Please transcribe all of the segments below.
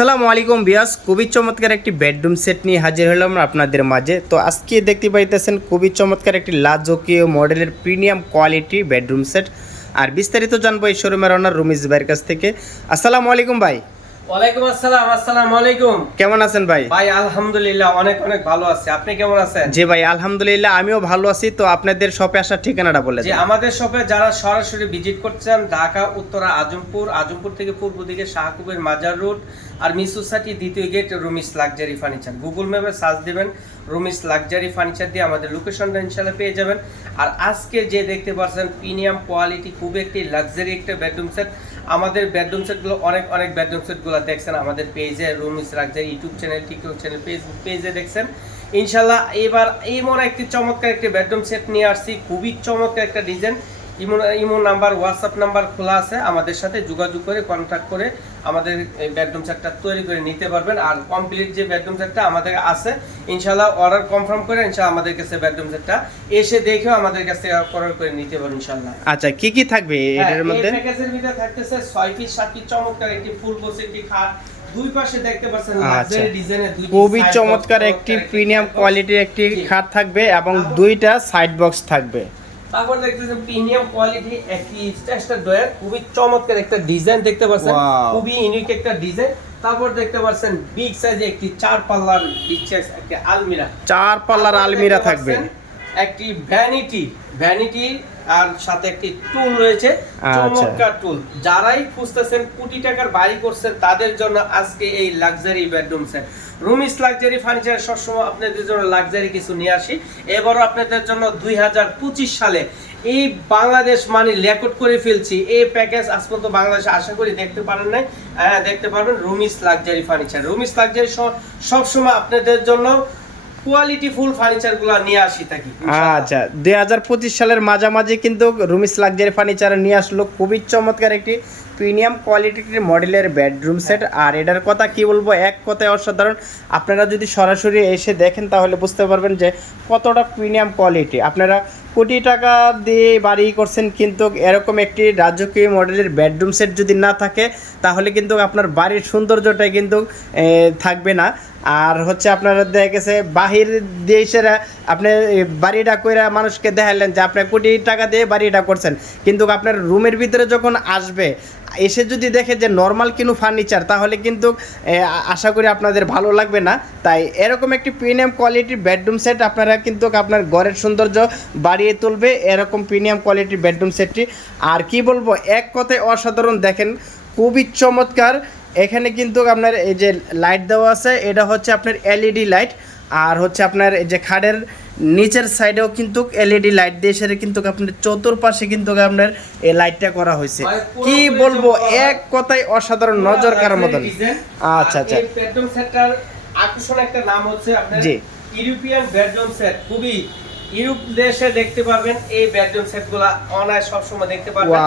আসসালামু আলাইকুম বিয়াস খুবই চমৎকার একটি বেডরুম সেট নিয়ে হাজির হলাম আপনাদের মাঝে। তো আজকে দেখতে পাইতেছেন খুবই চমৎকার একটি লাজকীয় মডেলের প্রিমিয়াম কোয়ালিটি বেডরুম সেট আর বিস্তারিত জানব এই শোরুমের ওনার রুমিজ ভাইয়ের কাছ থেকে। আসসালামু আলাইকুম ভাই। ওয়ালাইকুম আসসালাম আসসালামু আলাইকুম। কেমন আছেন ভাই? ভাই আলহামদুলিল্লাহ অনেক অনেক ভালো আছে। আপনি কেমন আছেন? জি ভাই আলহামদুলিল্লাহ আমিও ভালো আছি। তো আপনাদের শপে আসার ঠিকানাটা বলে দিন। আমাদের শপে যারা সরাসরি ভিজিট করছেন ঢাকা উত্তরা আজমপুর আজমপুর থেকে পূর্ব দিকে Shahkabir Mazar road army society দ্বিতীয় gate Rumis luxury furniture. Google ম্যাপে সার্চ দিবেন রুমিস লাক্সারি ফার্নিচার দিয়ে আমাদের লোকেশনটা ইনশাল্লাহ পেয়ে যাবেন। আর আজকে যে দেখতে পাচ্ছেন প্রিমিয়াম কোয়ালিটি খুব একটি লাক্সারি একটা বেডরুম সেট। আমাদের বেডরুম সেটগুলো অনেক অনেক বেডরুম সেটগুলো দেখছেন আমাদের পেজে রুম রাখছে YouTube channel TikTok channel Facebook পেজে দেখছেন। ইনশাল্লাহ এবার এমন একটি চমৎকার একটি বেডরুম সেট নিয়ে আসছি। খুবই চমৎকার একটা design imo imo number WhatsApp number খোলা আছে। আমাদের সাথে যোগাযোগ করে কন্ট্যাক্ট করে আমাদের এই বেডরুম সেটটা তৈরি করে নিতে পারবেন। আর কমপ্লিট যে বেডরুম সেটটা আমাদের আছে ইনশাল্লাহ অর্ডার কনফার্ম করে ইনশাল্লাহ আমাদের কাছে বেডরুম সেটটা এসে দেখেও আমাদের কাছে অর্ডার করে নিতে পারবেন ইনশাল্লাহ আচ্ছা কি কি থাকবে হ্যাঁ, এই মধ্যে? প্যাকেজের ভিতরে থাকতেছে ছয় পিস সাত পিস চমৎকার একটি ফুল বক্স একটি খাট। দুই পাশে দেখতে পাচ্ছেন। লাক্সারি ডিজাইনের দুই খুবই চমৎকার একটি প্রিমিয়াম কোয়ালিটির একটি খাট থাকবে এবং দুইটা সাইড বক্স থাকবে। তারপর দেখতেছেন প্রিমিয়াম কোয়ালিটি একটি স্ট্যান্ডার ডয়ার খুবই চমৎকার একটা ডিজাইন দেখতে পাচ্ছেন খুবই ইউনিক একটা ডিজাইন তারপর দেখতে পাচ্ছেন বিগ সাইজে একটি চার পাল্লার বিগ সাইজ একটা আলমিরা। চার পাল্লার আলমিরা থাকবে। একটি ভ্যানিটি ভ্যানিটি আর সাথে একটি টুল রয়েছে আচ্ছা। চমৎকার টুল যারাই খুঁজতেছেন কোটি টাকার বাড়ি করছেন তাদের জন্য আজকে এই luxury bedroom set Rumis luxury furniture সবসময় আপনাদের জন্য লাক্সারি কিছু নিয়ে আসি। এবারও আপনাদের জন্য দুই হাজার পঁচিশ সালে এই বাংলাদেশ মানে রেকর্ড করে ফেলছি। এই প্যাকেজ আজ পর্যন্ত বাংলাদেশে আশা করি দেখতে পারেন নাই। দেখতে পারবেন Rumis luxury furniture Rumis luxury সবসময় আপনাদের জন্য কোয়ালিটি ফুল ফার্নিচারগুলো নিয়ে আসি থাকি আচ্ছা দুই হাজার পঁচিশ সালের মাঝামাঝি কিন্তু রুমিস লাক্সারি ফার্নিচার নিয়ে আসলো। খুবই চমৎকার একটি প্রিমিয়াম কোয়ালিটির মডেলের বেডরুম সেট। আর এটার কথা কি বলব? এক কথায় অসাধারণ। আপনারা যদি সরাসরি এসে দেখেন, তাহলে বুঝতে পারবেন যে কতটা প্রিমিয়াম কোয়ালিটি। আপনারা কোটি টাকা দিয়ে বাড়ি করছেন, কিন্তু এরকম একটি রাজকীয় মডেলের বেডরুম সেট যদি না থাকে, তাহলে কিন্তু আপনার বাড়ির সৌন্দর্যটাই কিন্তু থাকবে না। আর হচ্ছে আপনারা দেখা গেছে, বাহির দেশের আপনি বাড়িটা কইরা মানুষকে দেখালেন যে আপনি কোটি টাকা দিয়ে বাড়িটা করছেন। কিন্তু আপনার রুমের ভিতরে যখন আসবে এসে যদি দেখে যে নর্মাল কিনু ফার্নিচার তাহলে কিন্তু আশা করি আপনাদের ভালো লাগবে না। তাই এরকম একটি প্রিমিয়াম কোয়ালিটির বেডরুম সেট আপনারা কিন্তু আপনার ঘরের সৌন্দর্য বাড়িয়ে তুলবে এরকম প্রিমিয়াম কোয়ালিটির বেডরুম সেটটি আর কি বলব, এক কথায় অসাধারণ দেখেন, খুবই চমৎকার। এখানে কিন্তু আপনার এই যে লাইট দেওয়া আছে, এটা হচ্ছে আপনার এলইডি লাইট আর হচ্ছে আপনার যে খাটের নিচের সাইডেও কিন্তু এলইডি লাইট দিয়ে সেটা কিন্তু আপনার চতুর্পাশে কিন্তু আপনার এই লাইটটা করা হয়েছে। কি বলব এক কথায় অসাধারণ নজর কারার মতন আচ্ছা আচ্ছা। এই বেডরুম সেটটার আকর্ষণ একটা নাম হচ্ছে আপনার। ইউরোপিয়ান বেডরুম সেট খুবই ইউরোপ দেশে দেখতে পারবেন এই বেডরুম সেটগুলা অনায় সবসময় দেখতে পারবেন।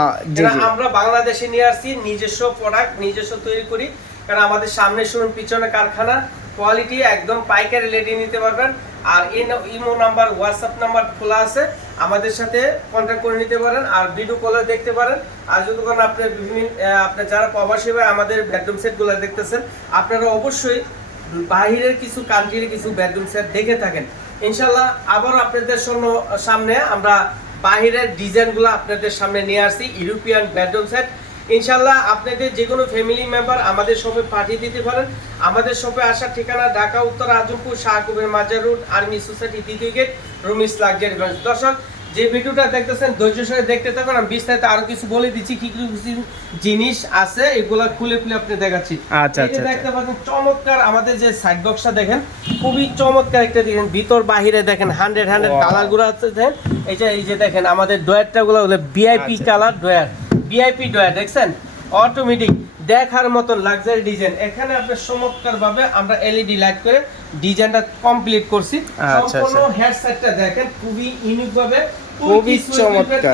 আমরা বাংলাদেশে নিয়ে আসছি নিজস্ব প্রোডাক্ট নিজস্ব তৈরি করি। কারণ আমাদের সামনে শুনুন পিছনে কারখানা কোয়ালিটি একদম পাইকারি লেডি নিতে পারবেন। আর এই ইমো নাম্বার, হোয়াটসঅ্যাপ নাম্বার খোলা আছে। আমাদের সাথে কন্ট্যাক্ট করে নিতে পারেন আর ভিডিও কলে দেখতে পারেন। আর যদি কোনো আপনি বিভিন্ন আপনার যারা প্রবাসী ভাই, আমাদের বেডরুম সেটগুলো দেখতেছেন, আপনারা অবশ্যই বাহিরের কিছু কান্ট্রির কিছু বেডরুম সেট দেখে থাকেন। ইনশাল্লাহ আবারও আপনাদের সন্ন- সামনে আমরা বাহিরের ডিজাইনগুলো আপনাদের সামনে নিয়ে আসছি ইউরোপিয়ান বেডরুম সেট ইনশাল্লাহ আপনাদের যে কোনো ফ্যামিলি মেম্বার আমাদের শপে পাঠিয়ে দিতে পারেন। আমাদের শপে আসার ঠিকানা ঢাকা উত্তর Azampur Shahkabir Mazar road army society দ্বিতীয় গেট রুমিস লাক্সারি ব্রাঞ্চ দর্শক যে ভিডিওটা দেখতেছেন ধৈর্য সঙ্গে দেখতে থাকুন। আমি বিস্তারিত আরও কিছু বলে দিচ্ছি কি কি কিছু জিনিস আছে এগুলা খুলে খুলে আপনি দেখাচ্ছি। আচ্ছা, আচ্ছা, দেখতে পাচ্ছেন চমৎকার আমাদের যে সাইড বক্সটা দেখেন খুবই চমৎকার একটা দেখেন ভিতর বাহিরে দেখেন হান্ড্রেড হান্ড্রেড. কালারগুলো আছে এই যে এই যে দেখেন আমাদের ডয়ারটা গুলো ভিআইপি আচ্ছা। কালার ডয়ার ভিআইপি ডয়ার দেখছেন অটোমেটিক দেখার মতন লাক্সারি ডিজাইন এখানে আপনি চমৎকার ভাবে আমরা এলইডি লাইট করে ডিজাইনটা কমপ্লিট করছি আচ্ছা, সম্পূর্ণ আচ্ছা। হেড সেটটা দেখেন খুবই ইউনিক ভাবে খুবই চমৎকার।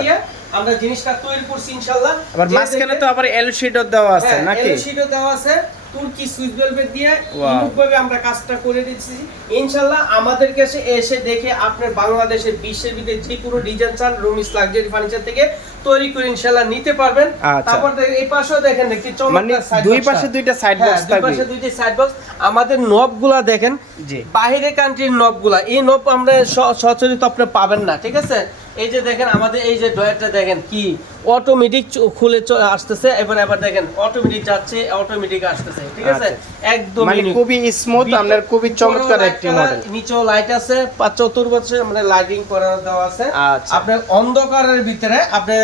আমরা জিনিসটা তৈরি করছি ইনশাআল্লাহ আবার মাঝখানে তো আবার এল শিটও দেওয়া আছে হ্যাঁ, নাকি এলসিডও দেওয়া আছে তুর্কি সুইচ ভেলভেট দিয়ে. ইউনিকভাবে আমরা কাজটা করে দিচ্ছি ইনশাআল্লাহ আমাদের কাছে এসে দেখে আপনার বাংলাদেশের বিশ্বের ভিতরে যে কোনো ডিজাইন চান রুমিস লাক্সারি ফার্নিচার থেকে তৈরি করে ইনশাআল্লাহ নিতে পারবেন। আচ্ছা। তারপর দেখেন এই পাশেও দেখেন কি মানে চমৎকার দুই পাশে দুইটা সাইড হ্যাঁ, বক্স দুই পাশে দুইটা সাইড বক্স আমাদের নবগুলা দেখেন জি। বাইরে কান্ট্রির নবগুলা এই নব আমরা সচরিত আপনি পাবেন না ঠিক আছে? এই যে দেখেন আমাদের এই যে ডয়ারটা দেখেন কি অটোমেটিক খুলে আসতেছে এবার এবার দেখেন অটোমেটিক যাচ্ছে অটোমেটিক আসতেছে ঠিক আছে? আচ্ছা। একদম মানে খুবই স্মুথ আপনার খুবই চমৎকার একটি মডেল নিচেও লাইট আছে পাঁচ চতুর্পাশে মানে লাইটিং করা দেওয়া আছে। আচ্ছা। আপনার অন্ধকারের ভিতরে আপনি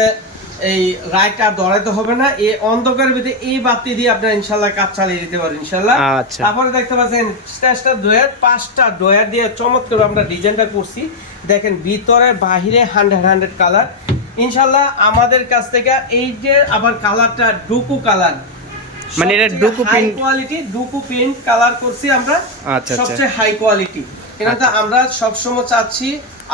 এই লাইট আর ধরাইতে হবে না। এই অন্ধকারের ভিতরে এই বাতি দিয়ে আপনার ইনশাল্লাহ কাজ চালিয়ে দিতে পারেন ইনশাল্লাহ। আচ্ছা। তারপরে দেখতে পাচ্ছেন স্টেজটা ডোয়ার পাঁচটা ডোয়ার দিয়ে চমৎকার আমরা ডিজাইনটা করছি। দেখেন ভিতরে বাহিরে হান্ড্রেড হান্ড্রেড কালার ইনশাল্লাহ আমাদের কাছ থেকে এই যে আবার কালারটা ডুকু কালার মানে এটা duco print? Quality duco print colour করছি আমরা। আচ্ছা, আচ্ছা। সবচেয়ে হাই কোয়ালিটি কিন্তু আমরা সবসময় চাচ্ছি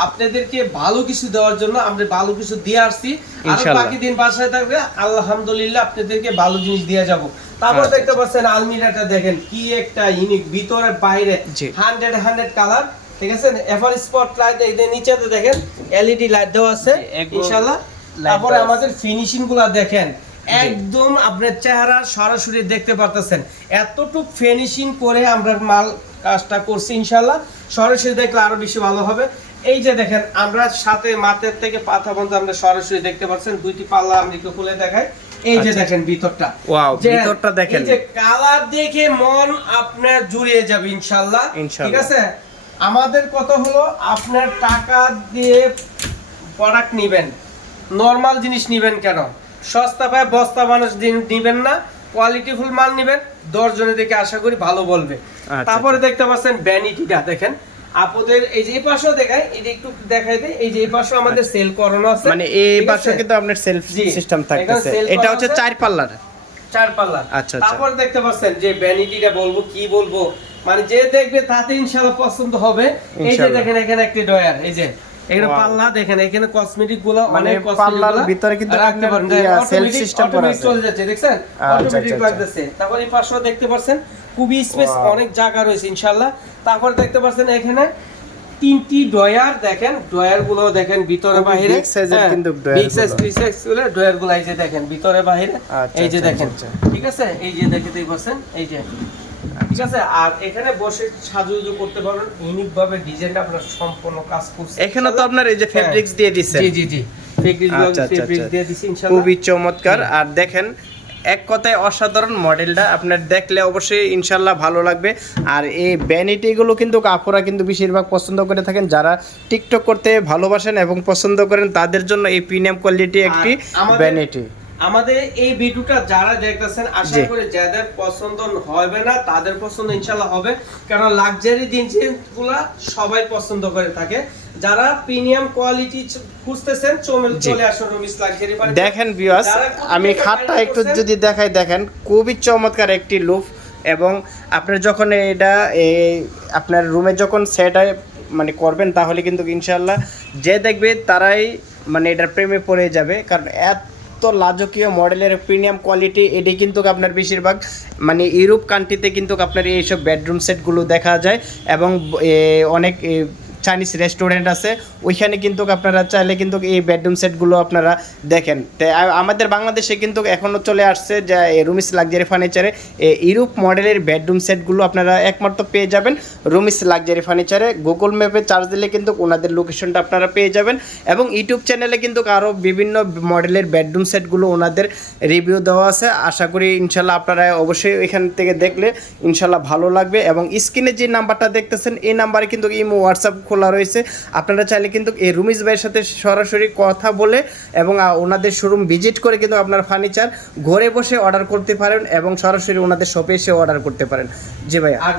আপনাদেরকে ভালো কিছু দেওয়ার জন্য আমরা ভালো কিছু দিয়ে আসছি। আর বাকি দিন বাসায় থাকবে আলহামদুলিল্লাহ আপনাদেরকে ভালো জিনিস দিয়ে যাব। তারপর আচ্ছা, দেখতে পাচ্ছেন আলমিরাটা দেখেন কি একটা ইউনিক ভিতরে বাইরে হান্ড্রেড হান্ড্রেড কালার ঠিক আছে? এফআর স্পট লাইট এই নিচেতে দেখেন এলইডি লাইট দেওয়া আছে ইনশাআল্লাহ তারপরে আমাদের ফিনিশিংগুলা দেখেন একদম আপনার চেহারা সরাসরি দেখতে পারতেছেন। এতটুক ফিনিশিং করে আমরা মাল কাজটা করছি ইনশাল্লাহ। সরাসরি দেখলে আরও বেশি ভালো হবে। এই যে দেখেন আমরা সাথে মাথার থেকে পাতা পর্যন্ত আমরা সরাসরি দেখতে পাচ্ছেন দুইটি পাল্লা আমরা একটু খুলে দেখাই। এই যে আচ্ছা। দেখেন ভিতরটা। যে- ভিতরটা দেখেন। এই যে কালার দেখে মন আপনার জুড়িয়ে যাবে ইনশাল্লাহ। ঠিক আছে? আমাদের কথা হলো? আপনার টাকা দিয়ে প্রোডাক্ট নিবেন। নর্মাল জিনিস নিবেন কেন? সস্তা পায় বস্তা মানুষ নিবেন না। কোয়ালিটিফুল মাল নিবেন। দশ জনের দিকে আশা করি ভালো বলবে। আচ্ছা, তারপরে দেখতে পাচ্ছেন ভ্যানিটিটা দেখেন। আপুদের এই যে পাশেও দেখায় এটা একটু দেখাই দেয় এই যে পাশেও আমাদের সেল করানো আছে। মানে এই পাশে কিন্তু আপনার সেলফ সিস্টেম থাকতেছে। এটা হচ্ছে চার পাল্লার। চার পাল্লা আচ্ছা, আচ্ছা। তারপর দেখতে পাচ্ছেন যে ভ্যানিটিটা বলব কি বলব? মানে যে দেখবে তাতে ইনশাআল্লাহ পছন্দ হবে। এই যে দেখেন এখানে একটি ডয়ার এই যে। এখানে পাল্লা দেখেন এখানে কসমেটিকগুলো মানে অনেক পাল্লার ভিতরে কিন্তু রাখতে পারেন automatic- system করা আছে। চলে যাচ্ছে দেখছেন? আচ্ছা, অটোমেটিক আচ্ছা, লাগতেছে। তারপর এই পাশেও দেখতে পাচ্ছেন খুবই স্পেস অনেক জায়গা রয়েছে ইনশাআল্লাহ। তারপর দেখতে পাচ্ছেন এখানে তিনটি ডয়ার দেখেন ডয়ারগুলো দেখেন ভিতরে বাইরে size কিন্তু ডয়ারগুলো এই যে দেখেন ভিতরে বাইরে আচ্ছা, এই যে আচ্ছা, দেখেন। আচ্ছা, ঠিক আছে? এই যে দেখতে পাচ্ছেন এই যে। ঠিক আছে? আর এখানে বসে সাজুগুজু করতে পারবেন। ইউনিক ভাবে ডিজাইনটা আপনার সম্পূর্ণ কাজ করছে। এখানে তো আপনার এই যে হ্যাঁ। ফেব্রিক্স দিয়ে দিচ্ছেন। জি জি জি। আচ্ছা, আচ্ছা, আচ্ছা। দিয়ে দিছি ইনশাআল্লাহ খুবই চমৎকার। আর দেখেন এক কথায় অসাধারণ মডেলটা। আপনার দেখলে অবশ্যই ইনশাল্লাহ ভালো লাগবে। আর এই ভ্যানিটিগুলো কিন্তু কাপড়া কিন্তু বেশিরভাগ পছন্দ করে থাকেন। যারা টিকটক করতে ভালোবাসেন এবং পছন্দ করেন তাদের জন্য এই প্রিমিয়াম কোয়ালিটি একটি ভ্যানিটি আমাদের এই ভিডিওটা যারা দেখতেছেন আশা। করি যাদের পছন্দ হবে না তাদের পছন্দ ইনশাল্লাহ হবে। কারণ লাক্সারি জিনিসগুলা সবাই পছন্দ করে থাকে। যারা প্রিমিয়াম কোয়ালিটি খুঁজতেছেন চলে জি। চলে আসুন রমিস লাক্সারি দেখেন ভিউয়ার্স যারা আমি খাটটা একটু যদি দেখাই দেখেন খুবই চমৎকার একটি লুক এবং আপনার যখন এটা এই আপনার রুমে যখন সেট মানে করবেন তাহলে কিন্তু ইনশাল্লাহ যে দেখবে তারাই মানে এটার প্রেমে পড়ে যাবে। কারণ এত লাজকীয় মডেলের প্রিমিয়াম কোয়ালিটি এটি কিন্তু আপনার বেশিরভাগ মানে ইউরোপ কান্ট্রিতে কিন্তু আপনার এইসব বেডরুম সেটগুলো দেখা যায় এবং অনেক চাইনিজ রেস্টুরেন্ট আছে, ওইখানে কিন্তু আপনারা চাইলে কিন্তু এই বেডরুম সেটগুলো আপনারা দেখেন। তো, আ- আমাদের বাংলাদেশে কিন্তু এখনও চলে আসছে যে রুমিস লাক্সারি ফার্নিচারে ইউরোপ মডেলের বেডরুম সেটগুলো আপনারা একমাত্র পেয়ে যাবেন রুমিস লাক্সারি ফার্নিচারে গুগল ম্যাপে চার্জ দিলে কিন্তু ওনাদের লোকেশনটা আপনারা পেয়ে যাবেন এবং ইউটিউব চ্যানেলে কিন্তু আরও বিভিন্ন মডেলের বেডরুম সেটগুলো ওনাদের রিভিউ দেওয়া আছে। আশা করি ইনশাল্লাহ আপনারা অবশ্যই এখান থেকে দেখলে ইনশাল্লাহ ভালো লাগবে এবং স্ক্রিনে যে নাম্বারটা দেখতেছেন, এই নাম্বারে কিন্তু ইমো হোয়াটসঅ্যাপ খোলা রয়েছে। আপনারা চাইলে কিন্তু এই রুমিস ভাইয়ের সাথে সরাসরি কথা বলে এবং ওনাদের শোরুম ভিজিট করে কিন্তু আপনার ফার্নিচার ঘরে বসে অর্ডার করতে পারেন এবং সরাসরি ওনাদের শপে এসে অর্ডার করতে পারেন। জি ভাইয়া। আর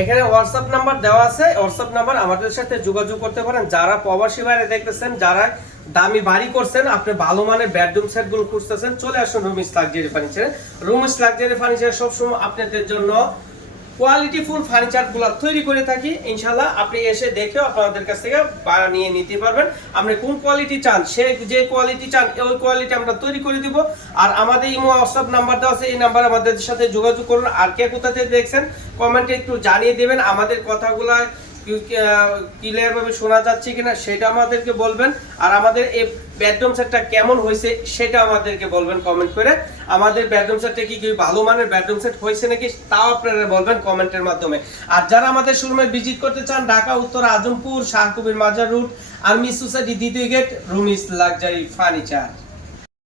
এখানে হোয়াটসঅ্যাপ নাম্বার দেওয়া আছে। হোয়াটসঅ্যাপ নাম্বার আমাদের সাথে যোগাযোগ করতে পারেন। যারা প্রবাসী বাইরে দেখতেছেন, যারা দামি বাড়ি করছেন, আপনি ভালো মানের বেডরুম সেটগুলো খুঁজতেছেন, চলে আসুন রুমিস লাগজারি ফার্নিচার রুমিস লাগজারি ফার্নিচার সবসময় আপনাদের জন্য কোয়ালিটি ফুল ফার্নিচারগুলো তৈরি করে থাকি। ইনশাল্লাহ আপনি এসে দেখে আপনাদের কাছ থেকে বানিয়ে নিতে পারবেন। আপনি কোন কোয়ালিটি চান, সে যে কোয়ালিটি চান, ওই কোয়ালিটি আমরা তৈরি করে দিব। আর আমাদের ইমো হোয়াটসঅ্যাপ নাম্বার দেওয়া আছে, এই নাম্বার আমাদের সাথে যোগাযোগ করুন। আর কে কোথা থেকে দেখছেন কমেন্টে একটু জানিয়ে দেবেন। আমাদের কথাগুলা ক্লিয়ার ভাবে শোনা যাচ্ছে কিনা সেটা আমাদেরকে বলবেন। আর আমাদের এই বেডরুম সেটটা কেমন হয়েছে সেটা আমাদেরকে বলবেন কমেন্ট করে। আমাদের বেডরুম সেটটা কি কি ভালো মানের বেডরুম সেট হয়েছে নাকি তাও আপনারা বলবেন কমেন্টের মাধ্যমে। আর যারা আমাদের শোরুমে ভিজিট করতে চান, ঢাকা, উত্তর, Azampur, Shahkabir Mazar route army society দ্বিতীয় গেট রুমিস লাক্সারি ফার্নিচার